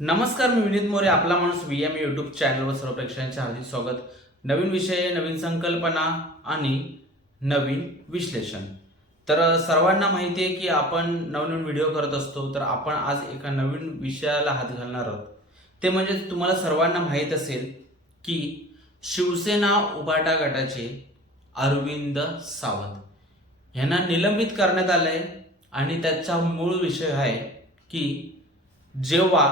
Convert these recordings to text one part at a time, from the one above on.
नमस्कार मी विनीत मोरे आपला माणूस व्ही एम यूट्यूब चॅनलवर सर्व प्रेक्षकांचे हार्दिक स्वागत. नवीन विषय नवीन संकल्पना आणि नवीन विश्लेषण. तर सर्वांना माहिती आहे की आपण नवनवीन व्हिडिओ करत असतो तर आपण आज एका नवीन विषयाला हात घालणार आहोत. ते म्हणजे तुम्हाला सर्वांना माहीत असेल की शिवसेना उभाटा गटाचे अरविंद सावंत यांना निलंबित करण्यात आलंय आणि त्याचा मूळ विषय आहे की जेव्हा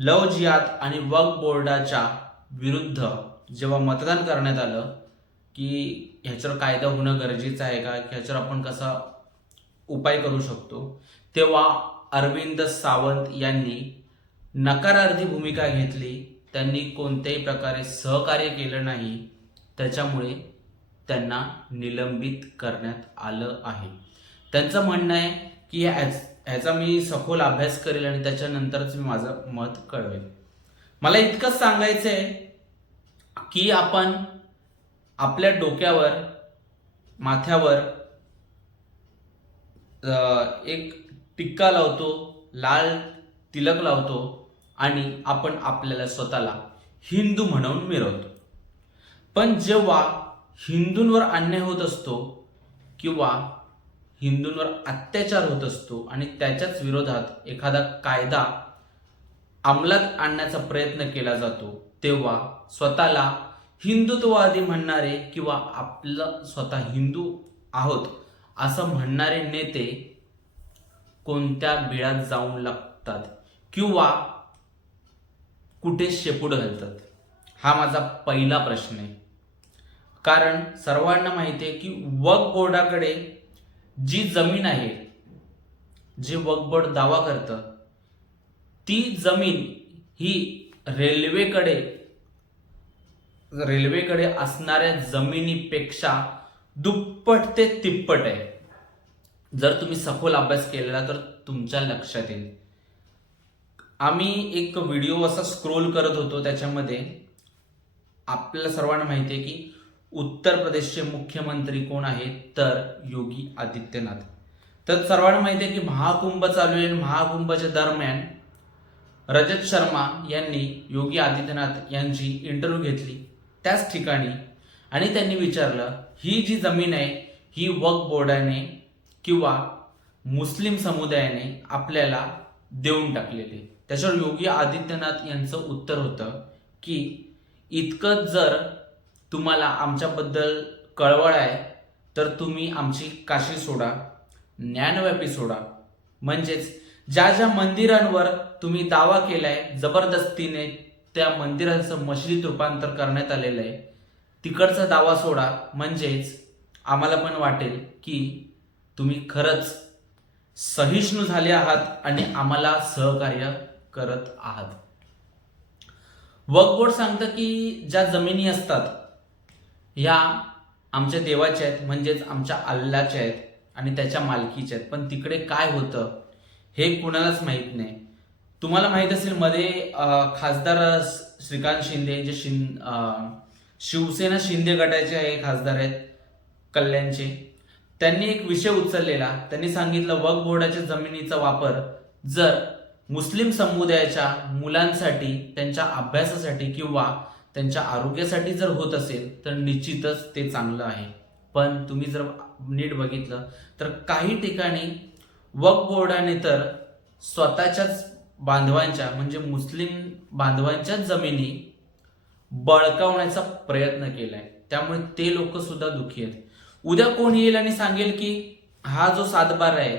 लव जियात आणि वक्फ बोर्डाच्या विरुद्ध जेव्हा मतदान करण्यात आलं की ह्याच्यावर कायदा होणं गरजेचं आहे का ह्याच्यावर आपण कसा उपाय करू शकतो तेव्हा अरविंद सावंत यांनी नकारार्थी भूमिका घेतली. त्यांनी कोणत्याही प्रकारे सहकार्य केलं नाही. त्याच्यामुळे त्यांना निलंबित करण्यात आलं आहे. त्यांचं म्हणणं आहे की ह्याच- ह्याचा मी सखोल अभ्यास करेल आणि त्याच्यानंतरच मी माझं मत कळवेल. मला इतकंच सांगायचं आहे की आपण आपल्या डोक्यावर माथ्यावर एक टिक्का लावतो लाल तिलक लावतो आणि आपण आपल्याला स्वतःला हिंदू म्हणून मिरवतो. पण जेव्हा हिंदूंवर अन्याय होत असतो किंवा हिंदूंवर अत्याचार होत असतो आणि त्याच्याच विरोधात एखादा कायदा अंमलात आणण्याचा प्रयत्न केला जातो तेव्हा स्वतःला हिंदुत्ववादी म्हणणारे किंवा आपलं स्वतः हिंदू आहोत असं म्हणणारे नेते कोणत्या बिळात जाऊन लागतात किंवा कुठे शेपूट घालतात? हा माझा पहिला प्रश्न आहे. कारण सर्वांना माहिती आहे की वक बोर्डाकडे जी जमीन आहे जे वक्फ दावा करतं ती जमीन ही रेल्वेकडे रेल्वेकडे असणाऱ्या जमिनीपेक्षा दुप्पट ते तिप्पट आहे. जर तुम्ही सखोल अभ्यास केलेला तर तुमच्या लक्षात येईल. आम्ही एक व्हिडिओ असा स्क्रोल करत होतो त्याच्यामध्ये. आपल्याला सर्वांना माहिती आहे की उत्तर प्रदेशचे मुख्यमंत्री कोण आहेत? तर योगी आदित्यनाथ. तर सर्वांना माहिती आहे की महाकुंभ चालू आहे आणि दरम्यान रजत शर्मा यांनी योगी आदित्यनाथ यांची इंटरव्ह्यू घेतली. त्याच ठिकाणी आणि त्यांनी विचारलं ही जी जमीन आहे ही वक्फ बोर्डाने किंवा मुस्लिम समुदायाने आपल्याला देऊन टाकलेली त्याच्यावर योगी आदित्यनाथ यांचं उत्तर होतं की इतकं जर तुम्हाला आमच्याबद्दल कळवळ आहे तर तुम्ही आमची काशी सोडा ज्ञानव्यापी सोडा. म्हणजेच ज्या ज्या मंदिरांवर तुम्ही दावा केलाय जबरदस्तीने त्या मंदिरांचं मशिदीत रूपांतर करण्यात आलेलं आहे तिकडचा दावा सोडा. म्हणजेच आम्हाला पण वाटेल की तुम्ही खरंच सहिष्णू झाले आहात आणि आम्हाला सहकार्य करत आहात. वकबोर्ड सांगतं की ज्या जमिनी असतात ह्या आमच्या देवाच्या आहेत म्हणजेच आमच्या अल्लाच्या आहेत आणि त्याच्या मालकीच्या आहेत. पण तिकडे काय होतं हे कुणालाच माहीत नाही. तुम्हाला माहीत असेल मध्ये खासदार श्रीकांत शिंदे जे शिं शिवसेना शिंदे गटाचे आहे खासदार आहेत कल्याणचे. त्यांनी एक विषय उचललेला. त्यांनी सांगितलं वक बोर्डाच्या जमिनीचा वापर जर मुस्लिम समुदायाच्या मुलांसाठी त्यांच्या अभ्यासासाठी किंवा त्यांच्या आरोग्यासाठी जर होत असेल तर निश्चितच ते चांगलं आहे. पण तुम्ही जर नीट बघितलं तर काही ठिकाणी वक्फ बोर्डाने तर स्वतःच्याच बांधवांच्या म्हणजे मुस्लिम बांधवांच्याच जमिनी बळकावण्याचा प्रयत्न केलाय. त्यामुळे ते लोक सुद्धा दुखी आहेत. उद्या कोण येईल आणि सांगेल की हा जो सातबार आहे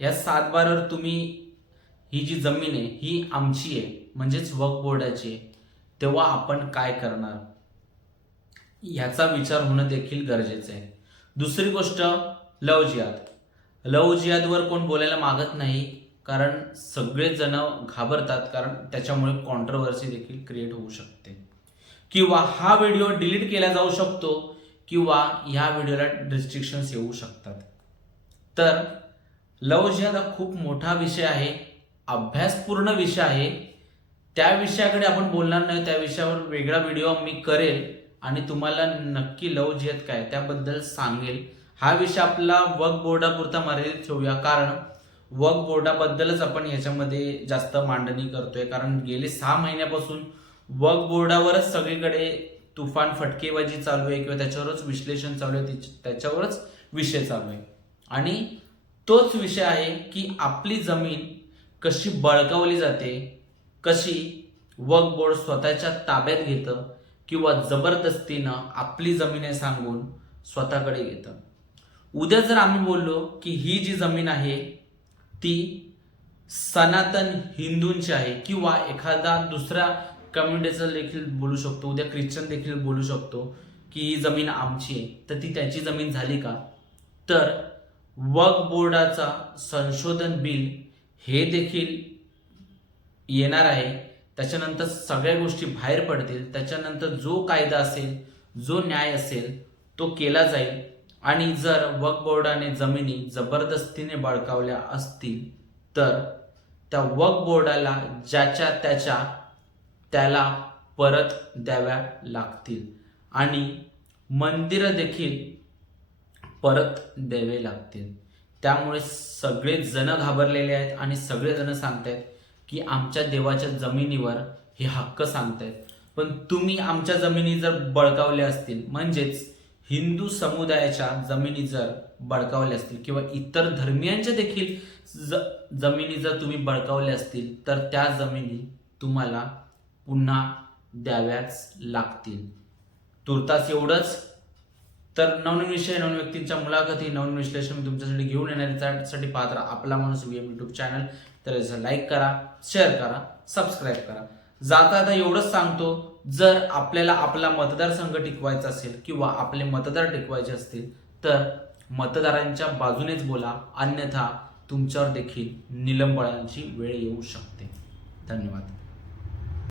या सातबारावर तुम्ही ही जी जमीन आहे ही आमची आहे म्हणजेच वक्फ बोर्डाची आहे. तेव्हा आपण काय करणार? ह्याचा विचार होणं देखील गरजेचं आहे. दुसरी गोष्ट लव जिहाद. लव जिहादवर कोण बोलायला मागत नाही कारण सगळेच जण घाबरतात कारण त्याच्यामुळे कॉन्ट्रोवर्सी देखील क्रिएट होऊ शकते. किंवा हा व्हिडिओ डिलीट केला जाऊ शकतो किंवा ह्या व्हिडिओला रिस्ट्रिक्शन्स येऊ शकतात. तर लव जिहाद हा खूप मोठा विषय आहे अभ्यासपूर्ण विषय आहे त्या विषयाकडे आपण बोलणार नाही त्या विषयावर वेगळा व्हिडिओ मी करेल आणि तुम्हाला नक्की लव जिहाद काय त्याबद्दल सांगेल. हा विषय आपला वर्क बोर्डापुरता मर्यादित ठेवूया कारण वर्क बोर्डाबद्दलच आपण याच्यामध्ये जास्त मांडणी करतोय. कारण गेले सहा महिन्यापासून वर्क बोर्डावरच सगळीकडे तुफान फटकेबाजी चालू आहे किंवा त्याच्यावरच विश्लेषण चालू आहे त्याच्यावरच विषय चालू आहे. आणि तोच विषय आहे की आपली जमीन कशी बळकावली जाते कशी वकबोर्ड स्वतःच्या ताब्यात घेतं किंवा जबरदस्तीनं आपली जमीन आहे सांगून स्वतःकडे घेतं. उद्या जर आम्ही बोललो की ही जी जमीन आहे ती सनातन हिंदूंची आहे किंवा एखादा दुसऱ्या कम्युनिटीचं देखील बोलू शकतो उद्या ख्रिश्चन देखील बोलू शकतो की ही जमीन आमची आहे तर ती त्याची जमीन झाली का? तर वक बोर्डाचा संशोधन बिल हे देखील येणार आहे त्याच्यानंतर सगळ्या गोष्टी बाहेर पडतील त्याच्यानंतर जो कायदा असेल जो न्याय असेल तो केला जाईल. आणि जर वक्फ बोर्डाने जमिनी जबरदस्तीने बळकावल्या असतील तर त्या वक्फ बोर्डाला ज्याच्या त्याच्या त्याला परत द्याव्या लागतील. आणि मंदिरं देखील परत द्यावे लागतील. त्यामुळे सगळे जण घाबरलेले आहेत आणि सगळेजण सांगतायत की आमच्या देवाच्या जमिनीवर हे हक्क सांगतायत. पण तुम्ही आमच्या जमिनी जर बळकावल्या असतील म्हणजेच हिंदू समुदायाच्या जमिनी जर बळकावल्या असतील किंवा इतर धर्मियांच्या देखील ज जमिनी जर तुम्ही बळकावल्या असतील तर त्या जमिनी तुम्हाला पुन्हा द्याव्याच लागतील. तुर्तास एवढंच. तर नवनवीन विषय नवीन व्यक्तींच्या मुलाखती नवनवीन विश्लेषण मी तुमच्यासाठी घेऊन येण्यासाठी पात्र आपला माणूस व्ही एम युट्यूब चॅनल तर याचं लाईक करा शेअर करा सबस्क्राईब करा. जाता आता एवढंच सांगतो जर आपल्याला आपला मतदारसंघ टिकवायचा असेल किंवा आपले मतदार टिकवायचे असतील तर मतदारांच्या बाजूनेच बोला. अन्यथा तुमच्यावर देखील निलंबळांची वेळ येऊ शकते. धन्यवाद.